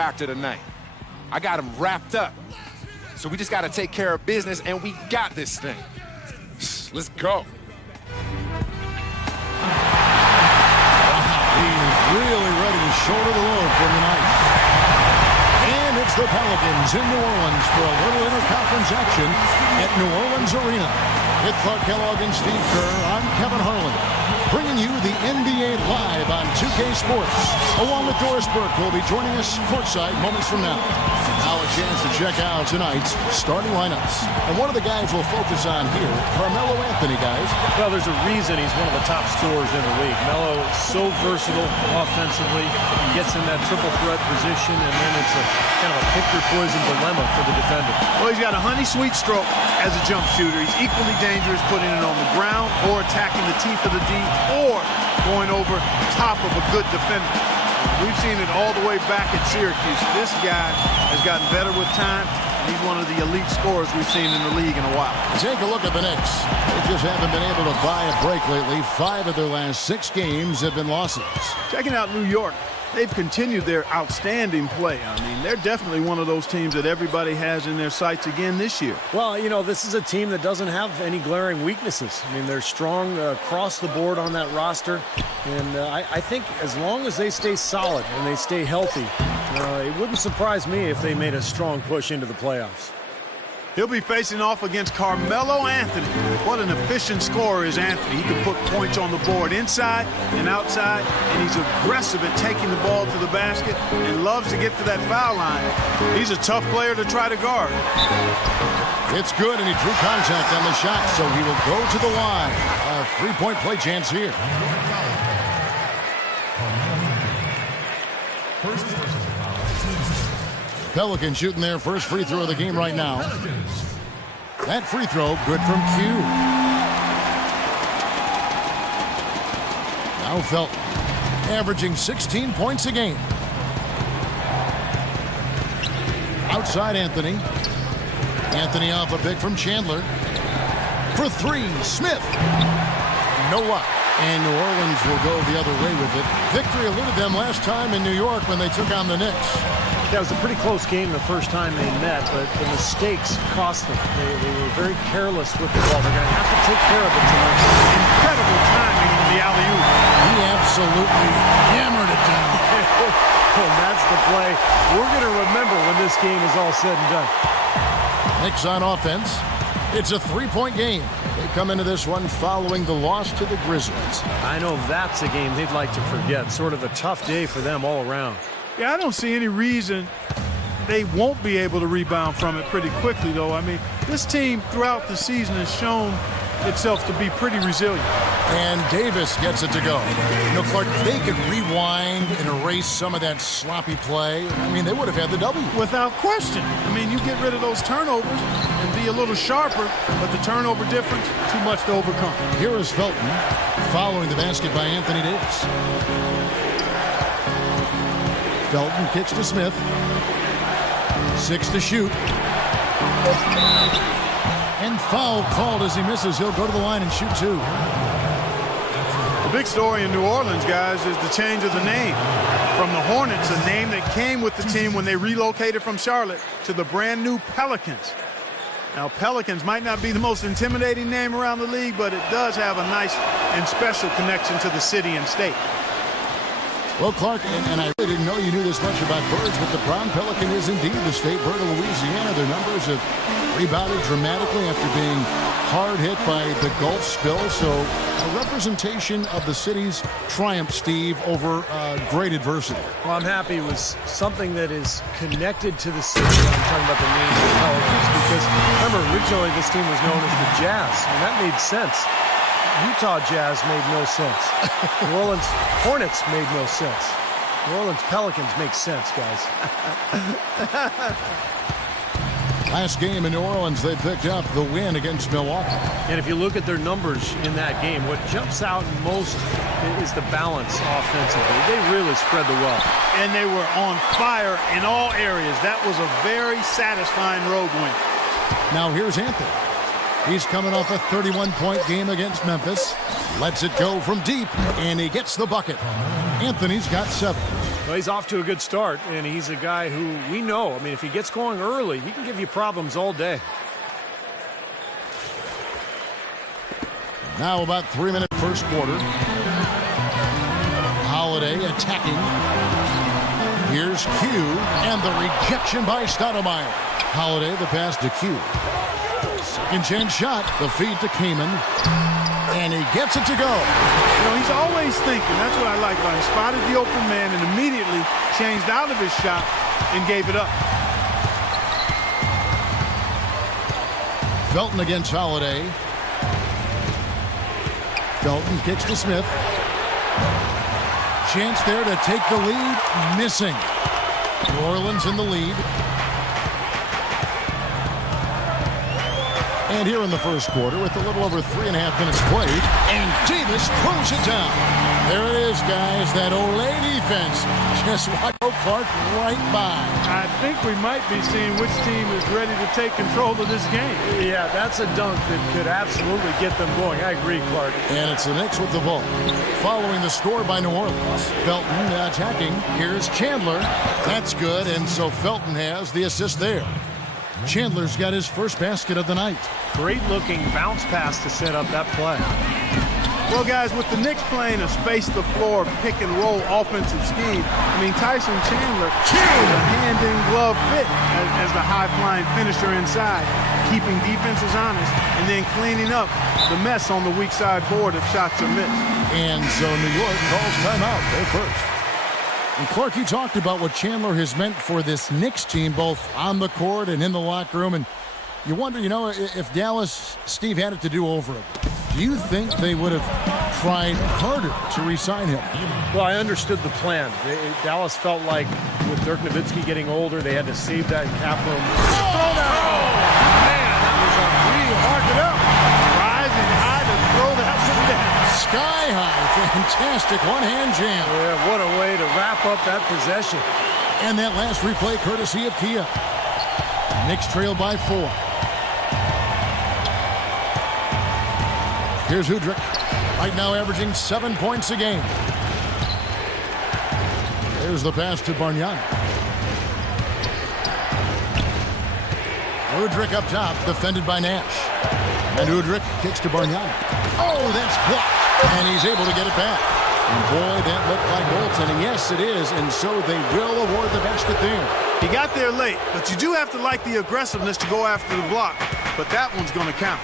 factor tonight. I got him wrapped up. So we just got to take care of business, and we got this thing. Let's go. He's really ready to shoulder the load for tonight. And it's the Pelicans in New Orleans for a little interconference action at New Orleans Arena. With Clark Kellogg and Steve Kerr, I'm Kevin Harlan, bringing you the NBA live on 2K Sports, along with Doris Burke, who will be joining us courtside moments from now. Now a chance to check out tonight's starting lineups. And one of the guys we'll focus on here, Carmelo Anthony, guys. Well, there's a reason he's one of the top scorers in the league. Melo is so versatile offensively. He gets in that triple threat position, and then it's a kind of a pick-your-poison dilemma for the defender. Well, he's got a honey-sweet stroke as a jump shooter. He's equally dangerous putting it on the ground or attacking the teeth of the D or going over top of a good defender. We've seen it all the way back at Syracuse. This guy has gotten better with time, and he's one of the elite scorers we've seen in the league in a while. Take a look at the Knicks. They just haven't been able to buy a break lately. 5 of their last 6 games have been losses. Checking out New York, they've continued their outstanding play. I mean, they're definitely one of those teams that everybody has in their sights again this year. Well, you know, this is a team that doesn't have any glaring weaknesses. I mean, they're strong across the board on that roster. And I think as long as they stay solid and they stay healthy, it wouldn't surprise me if they made a strong push into the playoffs. He'll be facing off against Carmelo Anthony. What an efficient scorer is Anthony. He can put points on the board inside and outside, and he's aggressive at taking the ball to the basket and loves to get to that foul line. He's a tough player to try to guard. It's good, and he drew contact on the shot, so he will go to the line. A 3-point play chance here. Pelicans shooting their first free throw of the game right now. That free throw good from Q. Now Felton, averaging 16 points a game. Outside Anthony. Anthony off a pick from Chandler. For 3, Smith. No luck. And New Orleans will go the other way with it. Victory eluded them last time in New York when they took on the Knicks. That was a pretty close game the first time they met, but the mistakes cost them. They were very careless with the ball. They're going to have to take care of it tonight. Incredible timing on the alley-oop. He absolutely hammered it down. And that's the play we're going to remember when this game is all said and done. Knicks on offense. It's a 3-point game. They come into this one following the loss to the Grizzlies. I know that's a game they'd like to forget. Sort of a tough day for them all around. Yeah, I don't see any reason they won't be able to rebound from it pretty quickly, though. I mean, this team throughout the season has shown itself to be pretty resilient. And Davis gets it to go. You know, Clark, they could rewind and erase some of that sloppy play. I mean, they would have had the W. Without question. I mean, you get rid of those turnovers and be a little sharper, but the turnover difference, too much to overcome. Here is Felton following the basket by Anthony Davis. Felton kicks to Smith. 6 to shoot. And foul called as he misses. He'll go to the line and shoot 2. The big story in New Orleans, guys, is the change of the name. From the Hornets, a name that came with the team when they relocated from Charlotte, to the brand new Pelicans. Now, Pelicans might not be the most intimidating name around the league, but it does have a nice and special connection to the city and state. Well, Clark, and I really didn't know you knew this much about birds, but the brown pelican is indeed the state bird of Louisiana. Their numbers have rebounded dramatically after being hard hit by the Gulf spill. So a representation of the city's triumph, Steve, over great adversity. Well, I'm happy it was something that is connected to the city. I'm talking about the name of the Pelicans, because remember, originally this team was known as the Jazz, and that made sense. Utah Jazz made no sense. New Orleans Hornets made no sense. New Orleans Pelicans make sense, guys. Last game in New Orleans, they picked up the win against Milwaukee. And if you look at their numbers in that game, what jumps out most is the balance offensively. They really spread the wealth. And they were on fire in all areas. That was a very satisfying road win. Now here's Anthony. He's coming off a 31-point game against Memphis. Lets it go from deep, and he gets the bucket. Anthony's got 7. Well, he's off to a good start, and he's a guy who we know. I mean, if he gets going early, he can give you problems all day. Now about 3-minute first quarter. Holiday attacking. Here's Q, and the rejection by Stoudemire. Holiday, the pass to Q. Second chance shot, the feed to Kaman. And he gets it to go. You know, he's always thinking. That's what I like about him. Spotted the open man and immediately changed out of his shot and gave it up. Felton against Holiday. Felton kicks to Smith. Chance there to take the lead. Missing. New Orleans in the lead. And here in the first quarter, with a little over 3.5 minutes played, and Davis throws it down. There it is, guys. That Olay defense just watch Clark right by. I think we might be seeing which team is ready to take control of this game. Yeah, that's a dunk that could absolutely get them going. I agree, Clark. And it's the Knicks with the ball. Following the score by New Orleans. Felton attacking. Here's Chandler. That's good, and so Felton has the assist there. Chandler's got his first basket of the night. Great looking bounce pass to set up that play. Well, guys, with the Knicks playing a space-the-floor pick-and-roll offensive scheme, I mean, Tyson Chandler is a hand-in-glove fit as the high-flying finisher inside, keeping defenses honest and then cleaning up the mess on the weak side board if shots are missed. And so New York calls timeout. They're first. And Clark, you talked about what Chandler has meant for this Knicks team, both on the court and in the locker room. And you wonder, you know, if Dallas, Steve had it to do over it, do you think they would have tried harder to re-sign him? Well, I understood the plan. Dallas felt like with Dirk Nowitzki getting older, they had to save that cap room. Oh, man, that was a real hard it up. Rising high to throw that one down. Sky high, fantastic one-hand jam. Yeah, what a way to wrap up that possession. And that last replay courtesy of Kia. Knicks trail by 4. Here's Udrich, right now averaging 7 points a game. There's the pass to Bargnani. Udrich up top, defended by Nash. And Udrich kicks to Bargnani. Oh, that's blocked. And he's able to get it back. And boy, that looked like goaltending. Yes, it is. And so they will award the basket there. He got there late, but you do have to like the aggressiveness to go after the block. But that one's going to count.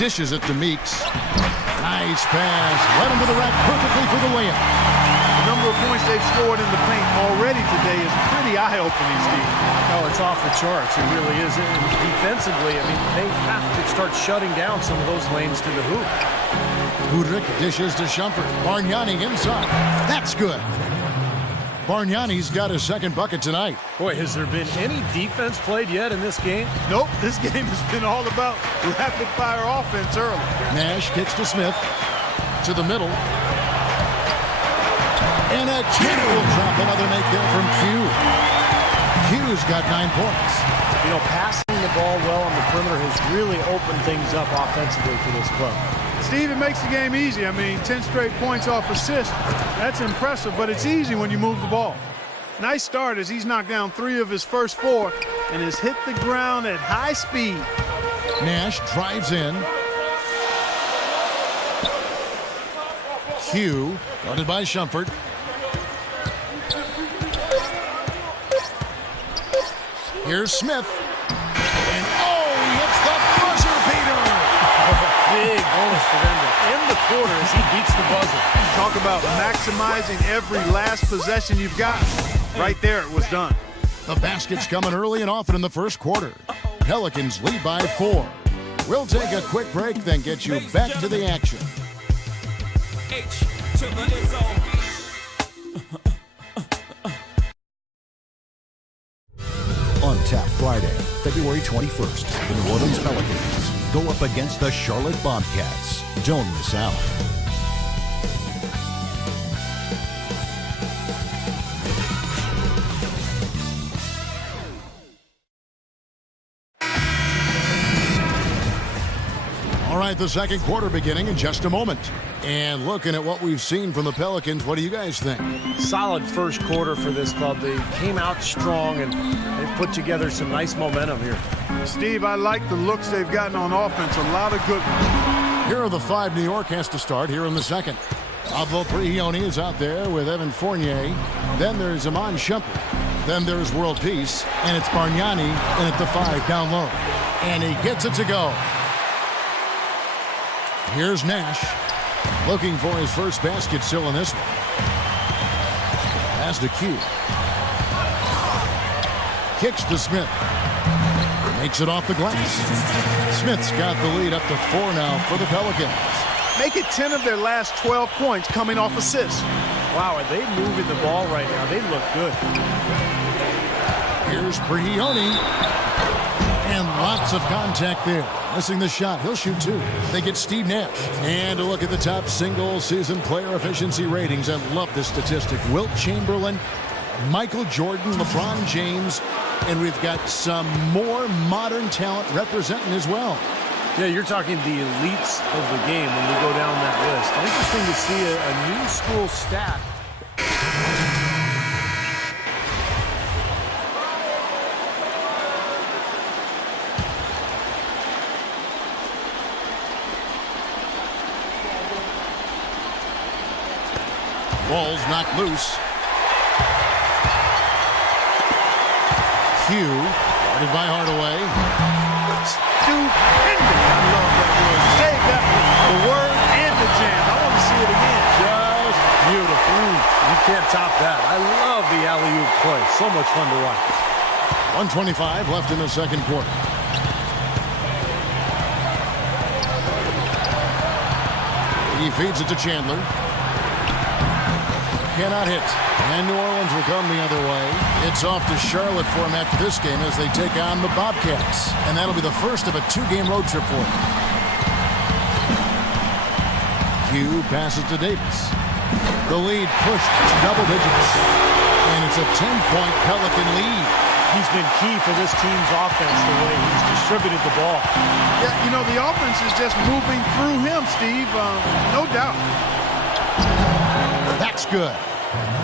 Dishes it to Meeks. Nice pass. Led him to the rack perfectly for the layup. The number of points they've scored in the paint already today is pretty eye-opening, Steve. Oh, it's off the charts. It really is. And defensively, I mean, they have to start shutting down some of those lanes to the hoop. Udrich dishes to Shumpert. Bargnani inside. That's good. Bargnani's got his second bucket tonight. Boy, has there been any defense played yet in this game? Nope, this game has been all about rapid-fire offense early. Nash kicks to Smith. To the middle. And a Tanner will drop another make there from Q. Q's got 9 points. You know, passing the ball well on the perimeter has really opened things up offensively for this club. Steve, it makes the game easy. I mean, 10 straight points off assist. That's impressive, but it's easy when you move the ball. Nice start as he's knocked down 3 of his first 4 and has hit the ground at high speed. Nash drives in. Q, guarded by Shumpert. Here's Smith. And oh, he hits the buzzer beater. Big bonus for them to end the quarter as he beats the buzzer. Talk about maximizing every last possession you've got. Right there, it was done. The basket's coming early and often in the first quarter. Pelicans lead by 4. We'll take a quick break, then get you back to the action. On Tap Friday, February 21st, the New Orleans Pelicans go up against the Charlotte Bobcats. Don't miss out. All right, the second quarter beginning in just a moment. And looking at what we've seen from the Pelicans, what do you guys think? Solid first quarter for this club. They came out strong, and they've put together some nice momentum here. Steve, I like the looks they've gotten on offense. A lot of good ones. Here are the 5 New York has to start here in the second. Pablo Prigioni is out there with Evan Fournier. Then there's Iman Shumpert. Then there's World Peace. And it's Bargnani in at the 5 down low. And he gets it to go. Here's Nash. Looking for his first basket still in this one. Pass to Q. Kicks to Smith. Makes it off the glass. Smith's got the lead up to 4 now for the Pelicans. Make it 10 of their last 12 points coming off assists. Wow, are they moving the ball right now? They look good. Here's Prigioni. And lots of contact there. Missing the shot. He'll shoot 2. They get Steve Nash. And a look at the top single-season player efficiency ratings. I love this statistic. Wilt Chamberlain, Michael Jordan, LeBron James, and we've got some more modern talent representing as well. Yeah, you're talking the elites of the game when we go down that list. Interesting to see a new school stat. Ball's knocked loose. Q, guarded by Hardaway. Stupendous. I love that word. Save that one. The word and the jam. I want to see it again. Just beautiful. You can't top that. I love the alley-oop play. So much fun to watch. 1:25 left in the second quarter. He feeds it to Chandler. Cannot hit. And New Orleans will come the other way. It's off to Charlotte for him after this game as they take on the Bobcats. And that'll be the first of a 2-game road trip for him. Q passes to Davis. The lead pushed to double digits. And it's a 10-point Pelican lead. He's been key for this team's offense the way he's distributed the ball. Yeah, you know, the offense is just moving through him, Steve. No doubt. That's good.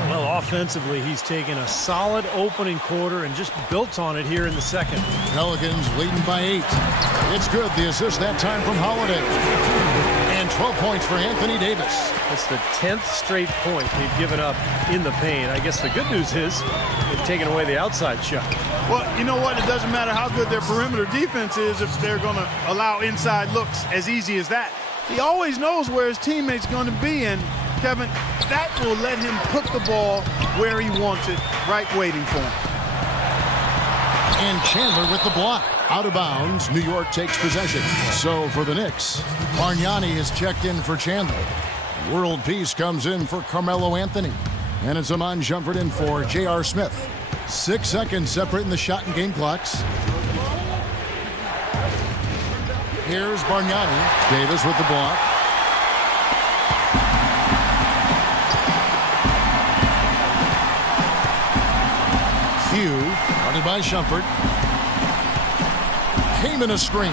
Well, offensively, he's taken a solid opening quarter and just built on it here in the second. Pelicans leading by 8. It's good. The assist that time from Holiday. And 12 points for Anthony Davis. It's the 10th straight point they've given up in the paint. I guess the good news is they've taken away the outside shot. Well, you know what? It doesn't matter how good their perimeter defense is if they're going to allow inside looks as easy as that. He always knows where his teammate's going to be, and Kevin, that will let him put the ball where he wants it, right waiting for him. And Chandler with the block. Out of bounds, New York takes possession. So for the Knicks, Bargnani is checked in for Chandler. World Peace comes in for Carmelo Anthony. And it's Iman Shumpert in for J.R. Smith. 6 seconds separating the shot and game clocks. Here's Bargnani. Davis with the block. Q, guarded by Shumpert. Came in a screen.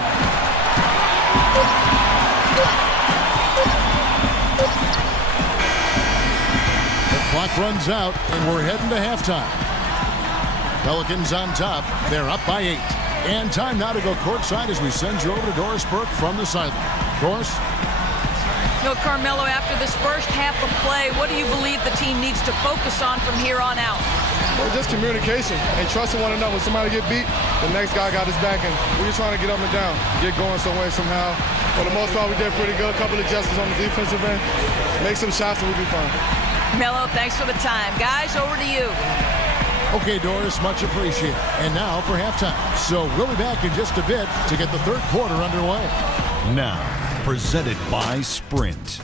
The clock runs out, and we're heading to halftime. Pelicans on top. They're up by 8. And time now to go courtside as we send you over to Doris Burke from the sideline. Doris? You know, Carmelo, after this first half of play, what do you believe the team needs to focus on from here on out? Well, just communication and trusting one another. When somebody get beat, the next guy got his back, and we're just trying to get up and down, get going some way, somehow. For the most part, we did pretty good. A couple of adjustments on the defensive end. Make some shots, and we'll be fine. Melo, thanks for the time. Guys, over to you. Okay, Doris, much appreciated. And now for halftime. So we'll be back in just a bit to get the third quarter underway. Now, presented by Sprint.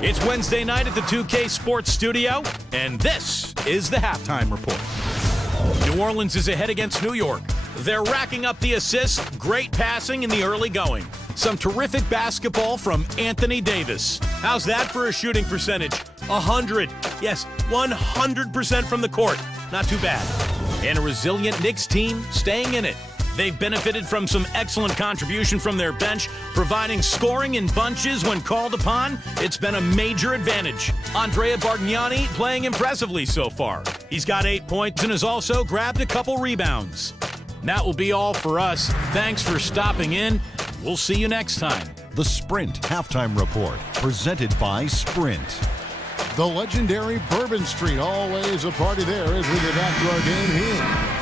It's Wednesday night at the 2K Sports Studio, and this is the halftime report. New Orleans is ahead against New York. They're racking up the assists, great passing in the early going. Some terrific basketball from Anthony Davis. How's that for a shooting percentage? 100. Yes, 100% from the court. Not too bad. And a resilient Knicks team staying in it. They've benefited from some excellent contribution from their bench, providing scoring in bunches when called upon. It's been a major advantage. Andrea Bargnani playing impressively so far. He's got 8 points and has also grabbed a couple rebounds. That will be all for us. Thanks for stopping in. We'll see you next time. The Sprint Halftime Report, presented by Sprint. The legendary Bourbon Street, always a party there as we get back to our game here.